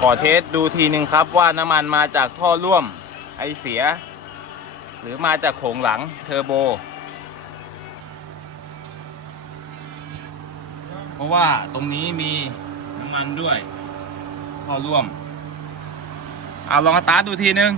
ขอเทสดูทีหนึ่งครับว่าน้ำมันมาจากท่อร่วมไอเสียหรือมาจากโขงหลังเทอร์โบเพราะว่าตรงนี้มีน้ำมันด้วยท่อร่วมเอาลองสตาร์ทดูทีนึง